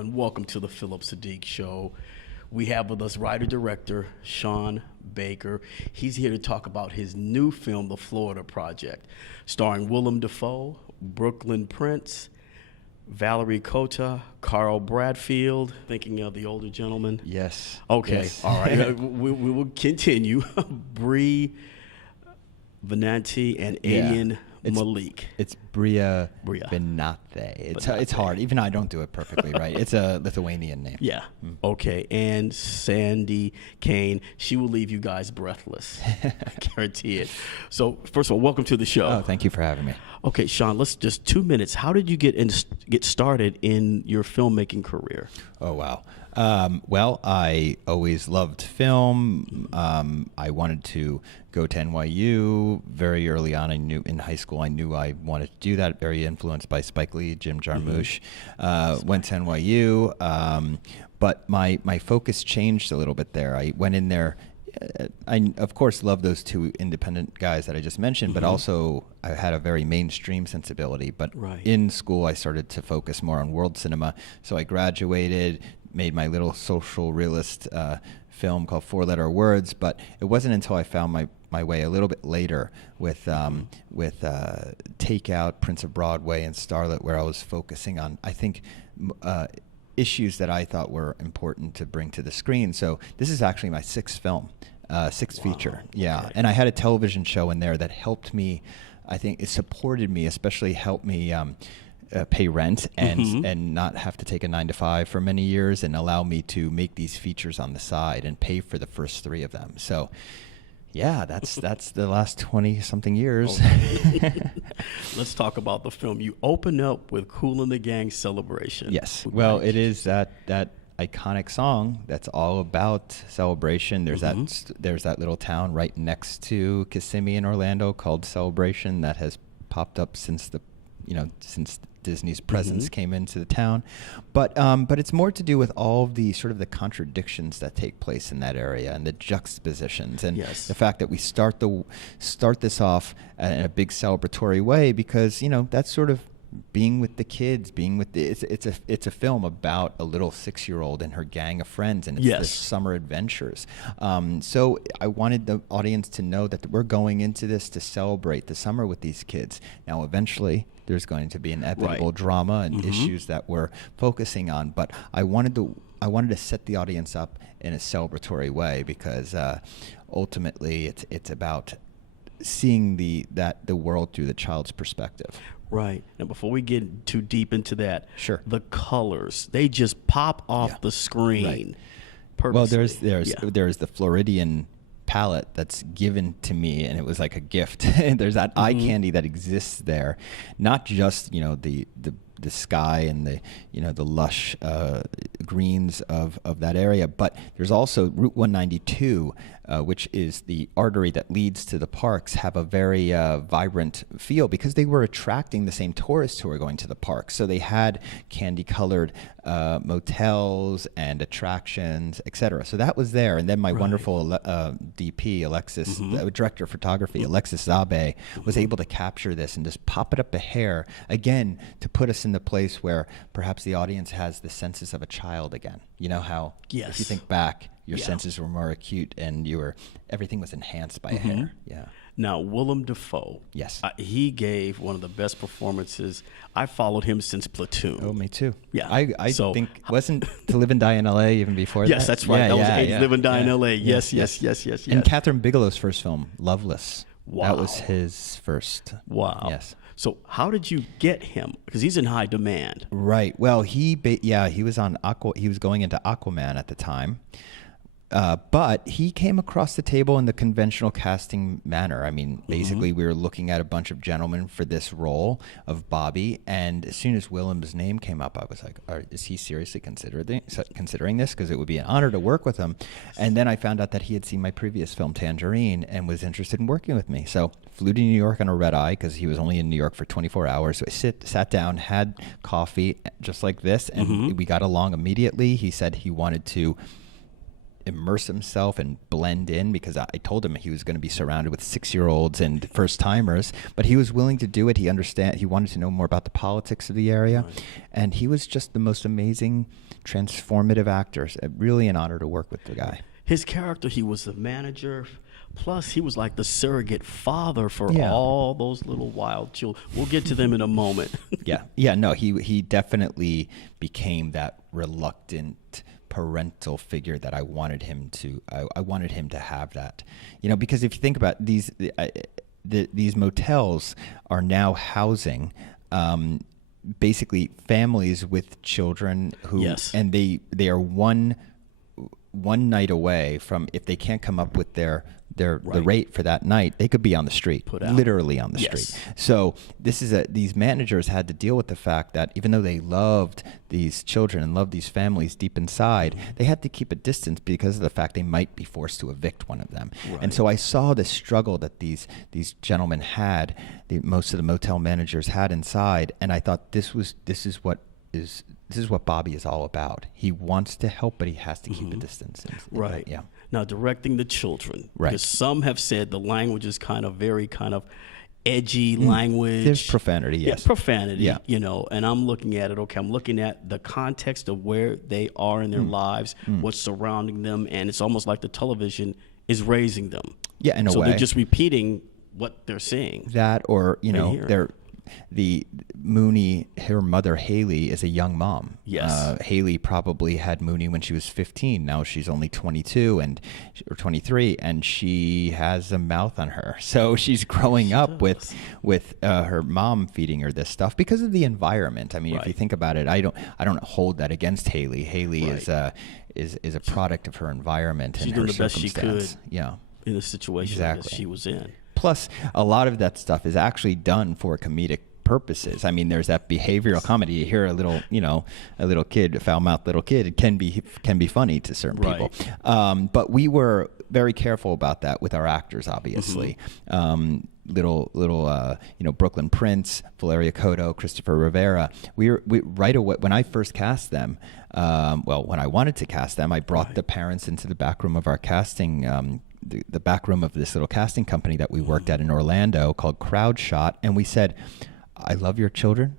everyone. Welcome to the Phillip Siddiq Show. We have with us writer-director Sean Baker. He's here to talk about his new film, The Florida Project, starring Willem DaFoe, Brooklyn Prince, Valeria, Cotto, Carl Bradfield. Thinking of the older gentleman? Yes. Okay. Yes. All right. we will continue. Bria, Vinaite, and Aiden Malik. It's Bria. Vinaite. It's hard. Even I don't do it perfectly right. It's a Lithuanian name. Yeah. Okay. And Sandy Kane. She will leave you guys breathless. I guarantee it. So, first of all, welcome to the show. Oh, thank you for having me. Okay, Sean, let's just 2 minutes. How did you get started in your filmmaking career? Oh, wow. Well, I always loved film. I wanted to go to NYU very early on. In high school, I knew I wanted to do that. Very influenced by Spike Lee, Jim Jarmusch. Went to NYU, but my focus changed a little bit there. I went in there. I, of course, love those two independent guys that I just mentioned, but also I had a very mainstream sensibility. But in school, I started to focus more on world cinema. So I graduated, made my little social realist film called Four Letter Words, but it wasn't until I found my way a little bit later with Takeout, Prince of Broadway, and Starlet, where I was focusing on, I think, issues that I thought were important to bring to the screen. So this is actually my sixth film, feature. Yeah. Okay. And I had a television show in there that helped me, I think it supported me, especially helped me pay rent and not have to take a 9-to-5 for many years, and allow me to make these features on the side and pay for the first 3 of them. So yeah, that's the last 20-something years. Okay. Let's talk about the film. You open up with Kool and the Gang Celebration. Yes. Well, it is that iconic song that's all about celebration. There's that little town right next to Kissimmee in Orlando called Celebration that has popped up since Disney's presence came into the town, but it's more to do with all of the sort of the contradictions that take place in that area and the juxtapositions and the fact that we start this off in a big celebratory way because that's sort of being with the kids, it's a film about a little 6-year-old and her gang of friends, and it's their summer adventures. So I wanted the audience to know that we're going into this to celebrate the summer with these kids. Now, eventually, there's going to be inevitable drama and issues that we're focusing on, but I wanted to set the audience up in a celebratory way because ultimately it's about seeing the world through the child's perspective. Right. Now, before we get too deep into that, the colors, they just pop off the screen. Right. Well, there's the Floridian palette that's given to me, and it was like a gift. There's that eye candy that exists there, not just the sky and the lush greens of that area, but there's also Route 192, which is the artery that leads to the parks, have a very vibrant feel because they were attracting the same tourists who were going to the parks. So they had candy-colored motels and attractions, etc. So that was there. And then my wonderful DP, Alexis, director of photography, Alexis Zabe, was able to capture this and just pop it up a hair, again, to put us in the place where perhaps the audience has the senses of a child again. You know how if you think back, your senses were more acute and everything was enhanced by a hair. Yeah. Now, Willem DaFoe. Yes. He gave one of the best performances. I followed him since Platoon. Oh, me too. Yeah. I think, wasn't To Live and Die in L.A. even before that? Yes, that's right. That was Live and Die in L.A. Yes. And Catherine Bigelow's first film, Loveless. Wow. That was his first. Wow. Yes. So how did you get him? Because he's in high demand. Right. Well, he was on he was going into Aquaman at the time. But he came across the table in the conventional casting manner. I mean, basically, we were looking at a bunch of gentlemen for this role of Bobby, and as soon as Willem's name came up, I was like, is he seriously considering this? Because it would be an honor to work with him. And then I found out that he had seen my previous film, Tangerine, and was interested in working with me. So flew to New York on a red eye because he was only in New York for 24 hours. So I sat down, had coffee just like this, and we got along immediately. He said he wanted to immerse himself and blend in, because I told him he was going to be surrounded with 6-year-olds and first-timers, but he was willing to do it. He wanted to know more about the politics of the area, and he was just the most amazing, transformative actor. Really an honor to work with the guy. His character, he was the manager, plus he was like the surrogate father for all those little wild children. We'll get to them in a moment. No, he definitely became that reluctant parental figure that I wanted him to. I wanted him to have that, because if you think about these motels are now housing basically families with children who, and they are one night away from, if they can't come up with the rate for that night, they could be on the street, literally on the street. So these managers had to deal with the fact that even though they loved these children and loved these families deep inside, they had to keep a distance because of the fact they might be forced to evict one of them. And so I saw the struggle that these gentlemen had, most of the motel managers had inside, and I thought this is what Bobby is all about. He wants to help, but he has to keep a distance. Now, directing the children. Because some have said the language is very edgy language. There's profanity, yes. Yeah, profanity, and I'm looking at it, I'm looking at the context of where they are in their lives, what's surrounding them, and it's almost like the television is raising them. Yeah, in a way. So they're just repeating what they're seeing. That, or, the Mooney, her mother Haley, is a young mom. Haley probably had Mooney when she was 15. Now she's only 22 or 23, and she has a mouth on her. So she's growing up with her mom feeding her this stuff because of the environment. I mean, if you think about it, I don't hold that against Haley. Haley is a product of her environment. She's and doing her the best she could. In the situation that she was in. Plus, a lot of that stuff is actually done for comedic purposes. I mean, there's that behavioral comedy. You hear a foul-mouthed little kid. It can be funny to certain people. But we were very careful about that with our actors, obviously. Brooklyn Prince, Valeria Cotto, Christopher Rivera. We right away, when I first cast them, when I wanted to cast them, I brought the parents into the back room of our casting the back room of this little casting company that we worked at in Orlando called Crowdshot, and we said, I love your children.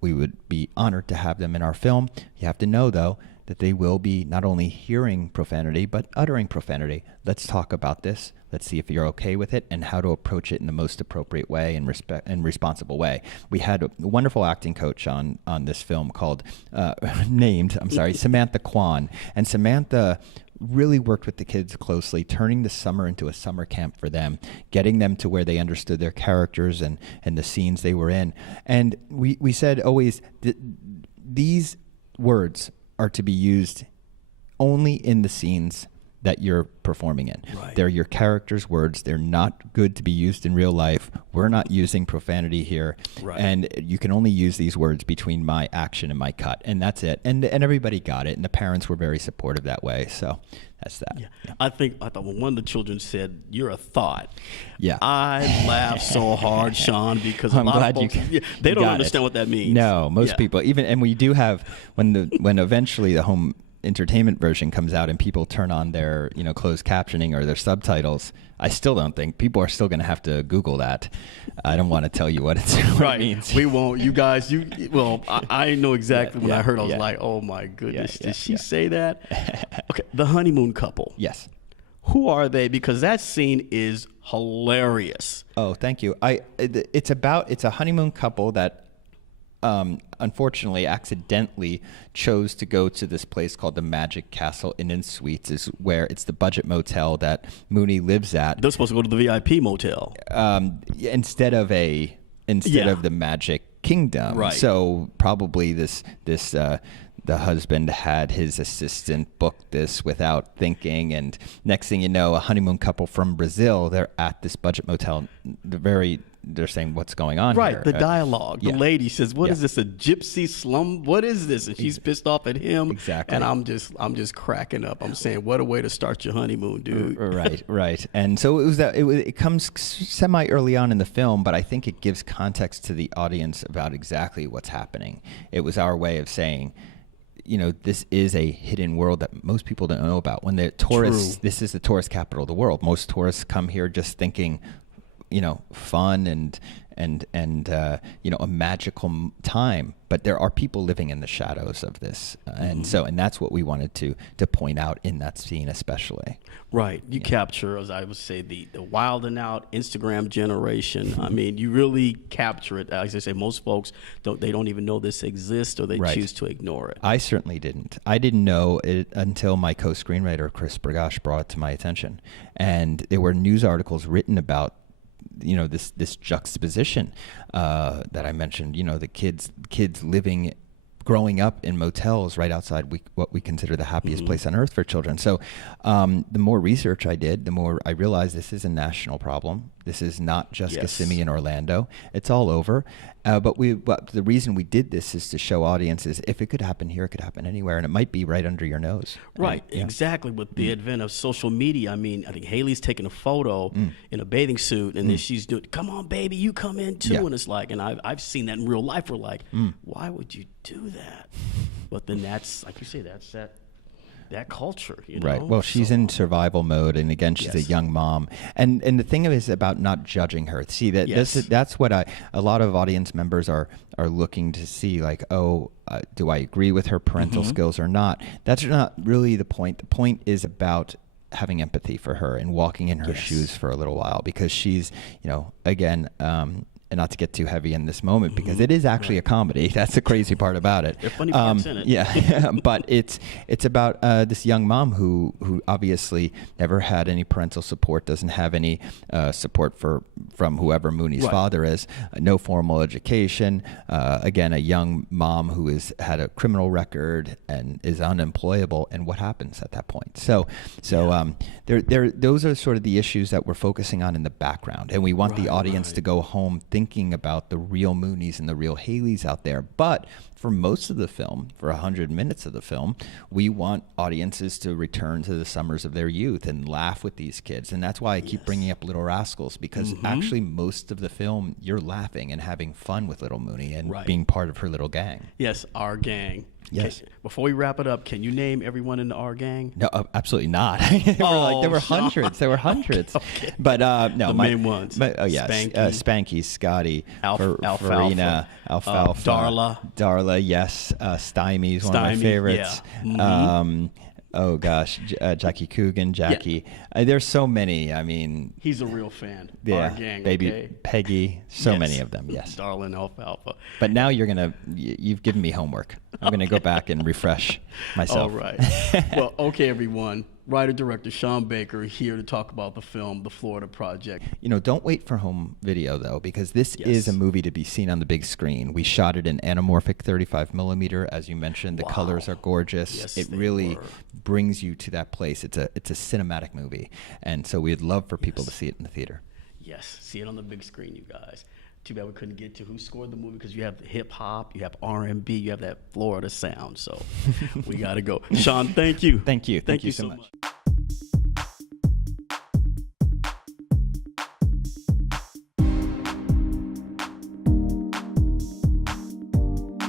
We would be honored to have them in our film. You have to know, though, that they will be not only hearing profanity, but uttering profanity. Let's talk about this. Let's see if you're okay with it and how to approach it in the most appropriate way and responsible way. We had a wonderful acting coach on this film called, Samantha Kwan. And Samantha really worked with the kids closely, turning the summer into a summer camp for them, getting them to where they understood their characters and the scenes they were in. And we said always, these words are to be used only in the scenes that you're performing in. They're your character's words. They're not good to be used in real life. We're not using profanity here. And you can only use these words between my action and my cut. And that's it. And everybody got it. And the parents were very supportive that way. So that's that. I thought when one of the children said, "You're a thought." I laughed so hard, Sean, because I'm a lot glad of folks, they don't understand what that means. No, most people, and we do have, when eventually the home entertainment version comes out and people turn on their closed captioning or their subtitles, I still don't think people are still going to have to Google that. I don't want to tell you what it means. We won't. You guys, I know exactly when I heard. I was like, oh my goodness, did she say that? Okay, the honeymoon couple. Yes. Who are they? Because that scene is hilarious. Oh, thank you. It's a honeymoon couple that unfortunately, accidentally chose to go to this place called the Magic Castle Inn and Suites, is where it's the budget motel that Mooney lives at. They're supposed to go to the VIP motel instead of the Magic Kingdom. So probably the husband had his assistant book this without thinking, and next thing you know, a honeymoon couple from Brazil, they're at this budget motel. They're saying, what's going on here? The dialogue. The lady says, what is this, a gypsy slum? What is this? And she's pissed off at him. Exactly. And I'm just cracking up. I'm saying, what a way to start your honeymoon, dude. Right. And so it comes semi early on in the film, but I think it gives context to the audience about exactly what's happening. It was our way of saying, this is a hidden world that most people don't know about. When the tourists, this is the tourist capital of the world. Most tourists come here just thinking, fun and a magical time. But there are people living in the shadows of this, and that's what we wanted to point out in that scene, especially. Right, you capture, as I would say, the wild and out Instagram generation. I mean, you really capture it. As I say, most folks don't even know this exists, or they choose to ignore it. I certainly didn't. I didn't know it until my co-screenwriter Chris Bergash brought it to my attention, and there were news articles written about this juxtaposition that I mentioned. The kids growing up in motels right outside what we consider the happiest place on earth for children. So the more research I did, the more I realized this is a national problem. This is not just Kissimmee and Orlando. It's all over. But the reason we did this is to show audiences, if it could happen here, it could happen anywhere, and it might be right under your nose. Right, exactly. With the advent of social media, I mean, I think Haley's taking a photo in a bathing suit, and then she's doing, "Come on, baby, you come in too." And it's like, and I've seen that in real life. We're like, why would you do that? But then that's, like you say, that's that culture, Right. Well, she's in survival mode, and again, she's a young mom, and the thing is about not judging her. See, that's what a lot of audience members are looking to see. Like, do I agree with her parental skills or not? That's not really the point. The point is about having empathy for her and walking in her shoes for a little while, because she's, again. And not to get too heavy in this moment, because it is actually a comedy. That's the crazy part about it. There are funny parts in it. Yeah, but it's about this young mom who obviously never had any parental support, doesn't have any support from whoever Mooney's father is, no formal education. Again, a young mom who has had a criminal record and is unemployable. And what happens at that point? So those are sort of the issues that we're focusing on in the background, and we want the audience to go home thinking about the real Moonies and the real Haleys out there. But for most of the film, for 100 minutes of the film, we want audiences to return to the summers of their youth and laugh with these kids. And that's why I keep bringing up Little Rascals, because actually most of the film, you're laughing and having fun with Little Mooney and being part of her little gang. Yes, our gang. Yes. Before we wrap it up, can you name everyone in our gang? No, absolutely not. There were hundreds. There were hundreds. Okay. But no, the main ones. Spanky, Scotty, Alfalfa, Alfalfa, Darla, yes, Stymie's one of my favorites. Yeah. Oh gosh, Jackie Coogan, Jackie. There's so many. I mean, he's a real fan. Yeah, our gang, baby Peggy. So many of them. Yes, Darlin, Alfalfa. But now you've given me homework. I'm gonna go back and refresh myself. All right. Well, okay, everyone. Writer-director Sean Baker here to talk about the film, The Florida Project. Don't wait for home video, though, because this is a movie to be seen on the big screen. We shot it in anamorphic 35 millimeter, as you mentioned. The colors are gorgeous. Yes, it really brings you to that place. It's a cinematic movie, and so we'd love for people to see it in the theater. Yes, see it on the big screen, you guys. Too bad we couldn't get to who scored the movie, because you have hip hop, you have R&B, you have that Florida sound. So we got to go. Sean, thank you. Thank you so much.